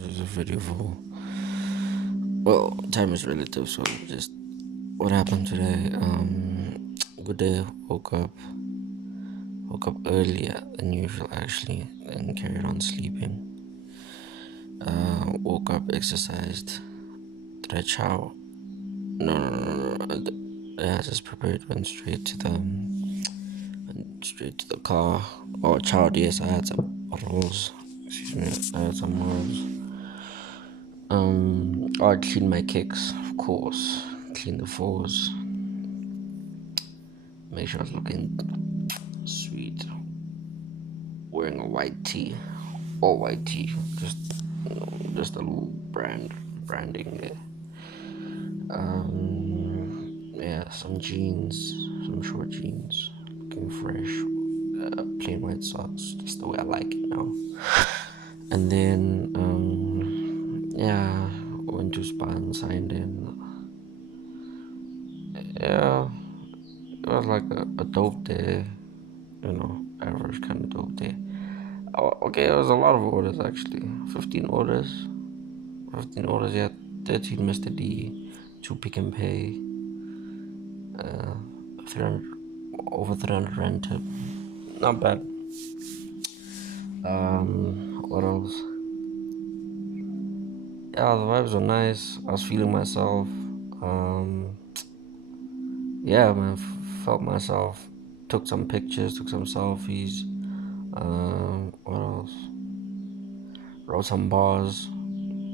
This is a video for. Well, time is relative, so just what happened today. Good day. Woke up earlier than usual actually, and carried on sleeping. Woke up, exercised. Did I chow? No. Yeah, I just prepared. Went straight to the car. Oh, chowed. Yes, I had some rolls. Excuse me. I had some rolls. I clean my kicks, of course. Clean the fours. Make sure I was looking sweet. Wearing a white tee, all white tee, just a little branding there. Yeah, some jeans, some short jeans, looking fresh. Plain white socks, just the way I like it now. And then, yeah, went to spa and signed in. Yeah, it was like a dope day, average kind of dope day. Oh, okay, it was a lot of orders actually. 15 orders. 15 orders, yeah. 13 Mr. D, 2 Pick and Pay, 300, over 300 rent tip. Not bad. What else? Yeah, the vibes were nice. I was feeling myself. Yeah, man, felt myself. Took some pictures, took some selfies. What else? Wrote some bars.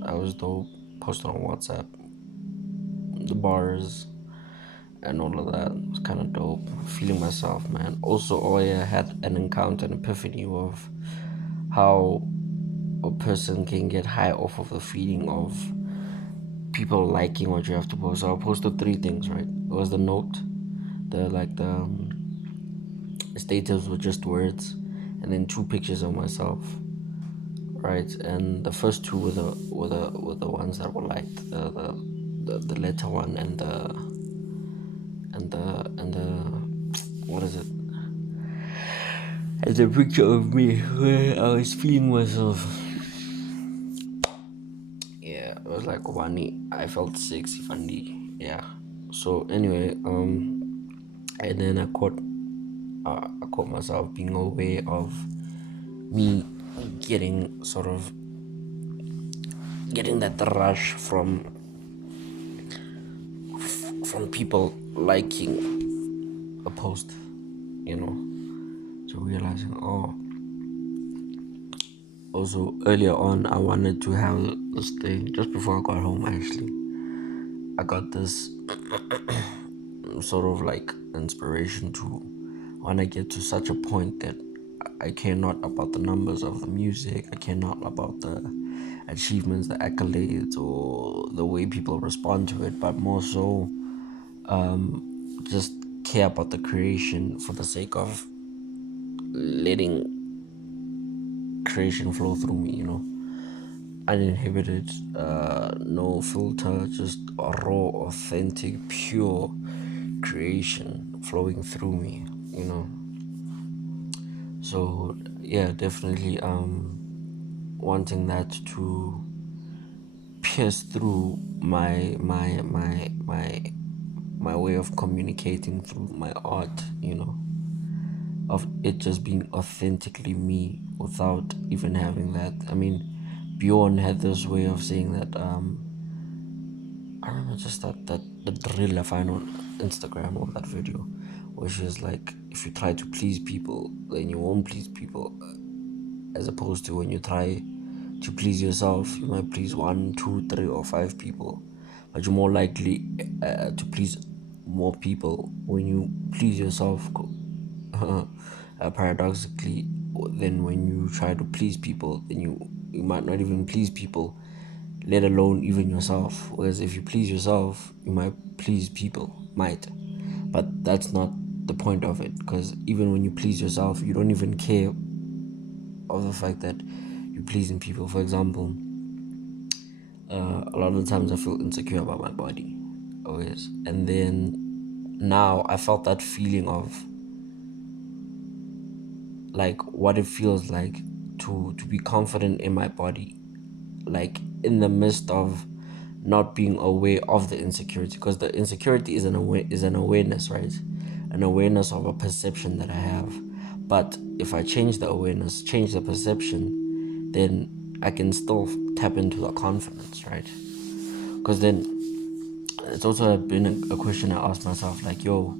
That was dope. Posted on WhatsApp. The bars and all of that. It was kind of dope. Feeling myself, man. Also, Oya had an encounter, an epiphany of how a person can get high off of the feeling of people liking what you have to post. So I posted 3 things, right? It was the note, the status were just words, and then 2 pictures of myself, right? And the first 2 were the ones that were liked. The letter one and the what is it? It's a picture of me where I was feeling myself. Yeah, it was like Wani. I felt sexy, funny. Yeah. So anyway, and then I caught myself being aware of me getting that rush from people liking a post, you know. So realizing, also earlier on, I wanted to have this thing just before I got home. Actually, I got this sort of like inspiration to when I get to such a point that I care not about the numbers of the music, I care not about the achievements, the accolades, or the way people respond to it, but more so just care about the creation for the sake of letting creation flow through me, uninhibited, no filter, just a raw, authentic, pure creation flowing through me. So yeah, definitely wanting that to pierce through my way of communicating through my art, of it just being authentically me without even having that. I mean, Bjorn had this way of saying that. I remember just that the drill I find on Instagram of that video, where she was like, if you try to please people, then you won't please people, as opposed to when you try to please yourself, you might please 1, 2, 3, or 5 people, but you're more likely to please more people when you please yourself, paradoxically, than when you try to please people. Then you might not even please people, let alone even yourself. Whereas if you please yourself, you might please people, but that's not the point of it, because even when you please yourself, you don't even care of the fact that you're pleasing people. For example, a lot of the times I feel insecure about my body, always, and then now I felt that feeling of like what it feels like to be confident in my body, like in the midst of not being aware of the insecurity, because the insecurity is an awareness, right? An awareness of a perception that I have. But if I change the awareness, change the perception, then I can still tap into the confidence, right? Because then it's also been a question I asked myself, like, yo,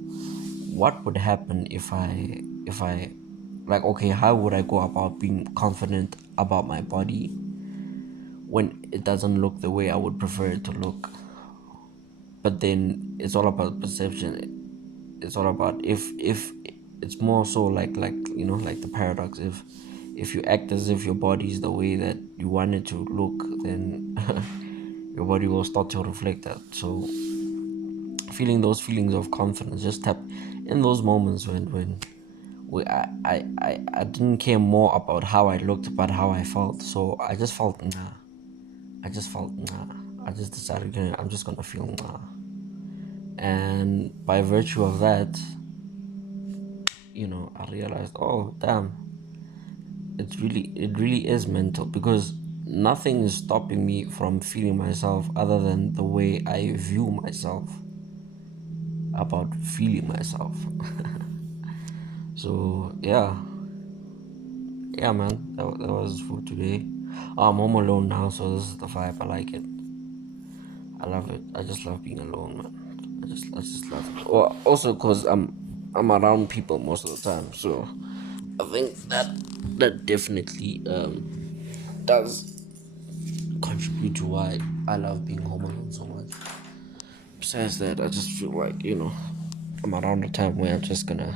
what would happen if I like, okay, how would I go about being confident about my body when it doesn't look the way I would prefer it to look? But then it's all about perception. It's all about, if it's more so like like the paradox, if you act as if your body is the way that you want it to look, then your body will start to reflect that. So feeling those feelings of confidence, just tap in those moments when I didn't care more about how I looked but how I felt. So I just felt nah. I just felt nah. I just decided, I'm just gonna feel nah. And by virtue of that, I realized, oh damn, it really is mental, because nothing is stopping me from feeling myself other than the way I view myself about feeling myself. So yeah, man, that was for today. I'm home alone now, so this is the vibe. I like it. I love it. I just love being alone, man. I just love it. Well, also because I'm around people most of the time, so I think that definitely does contribute to why I love being home alone so much. Besides that, I just feel like I'm around the time where I'm just gonna,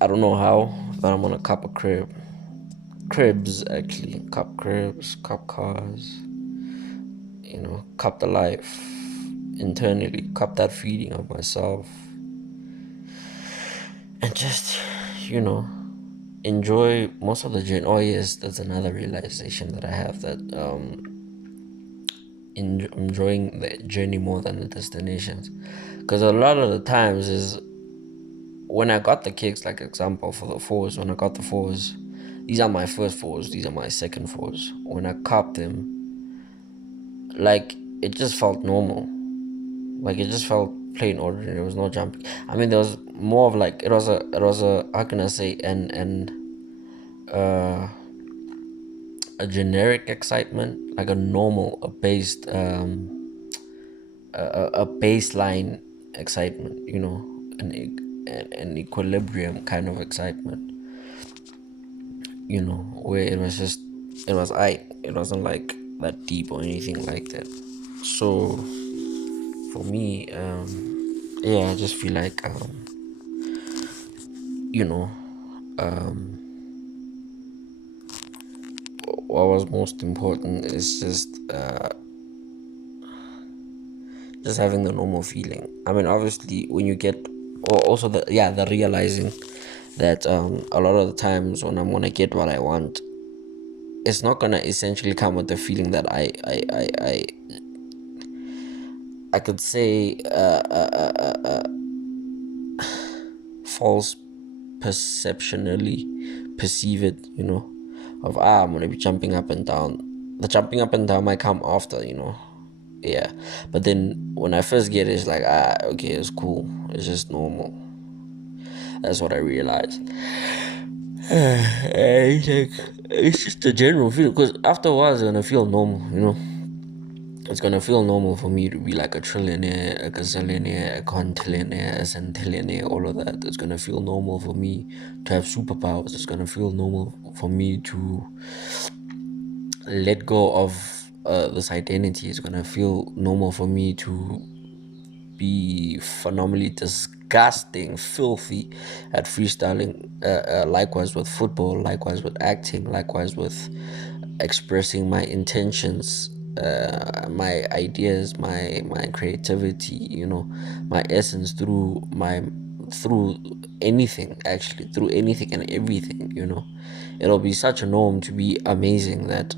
I don't know how, but I'm gonna cop a cribs actually, cop cribs, cop cars, cop the life internally, cop that feeling of myself, and just you know enjoy most of the journey. Oh yes, that's another realization that I have, that enjoying the journey more than the destinations, because a lot of the times is when I got the kicks, like example for the fours, when I got the fours, these are my first fours, these are my second fours. When I copped them, like it just felt normal. Like it just felt plain ordinary. There was no jumping. I mean, there was more of like, it was a how can I say, uh a generic excitement, like a normal, a based a baseline excitement, an equilibrium kind of excitement, where it wasn't like that deep or anything like that. So for me, yeah, I just feel like you know um what was most important is just having the normal feeling. I mean, obviously, when you get, or also the realizing that a lot of the times when I'm gonna get what I want, it's not gonna essentially come with the feeling that I could say false perceptionally perceive it, of I'm gonna be jumping up and down. The jumping up and down might come after, yeah. But then when I first get it, it's like, okay, it's cool. It's just normal. That's what I realized. It's just a general feeling, because after a while it's gonna feel normal. It's gonna feel normal for me to be like a trillionaire, a gazillionaire, a quintillionaire, a centillionaire, all of that. It's gonna feel normal for me to have superpowers. It's gonna feel normal for me to let go of this identity. It's gonna feel normal for me to be phenomenally disgusting, filthy at freestyling. Likewise with football, likewise with acting, likewise with expressing my intentions, my ideas, my creativity, my essence through anything, actually, through anything and everything. It'll be such a norm to be amazing that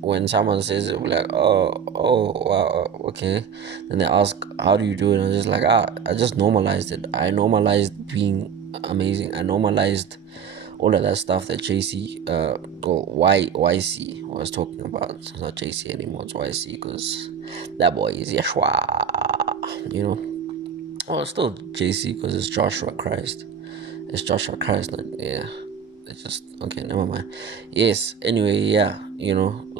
when someone says it, we're like, oh, wow, okay. Then they ask, how do you do it? And I'm just like, I just normalized it. I normalized being amazing. I normalized all of that stuff that JC, or YC was talking about. It's not JC anymore, it's YC, because that boy is Yeshua, you know. Well, it's still JC because it's Joshua Christ. It's Joshua Christ, not, yeah. It's just, okay, never mind. Yes, anyway, yeah,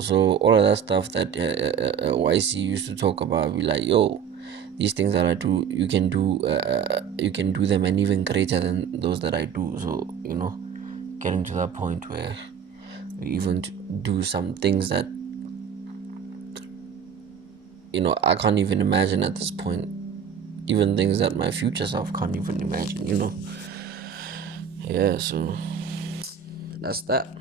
so all of that stuff that YC used to talk about, be like, yo, these things that I do, you can do them and even greater than those that I do. So, getting to that point where we even do some things that, I can't even imagine at this point. Even things that my future self can't even imagine. Yeah, so that's that.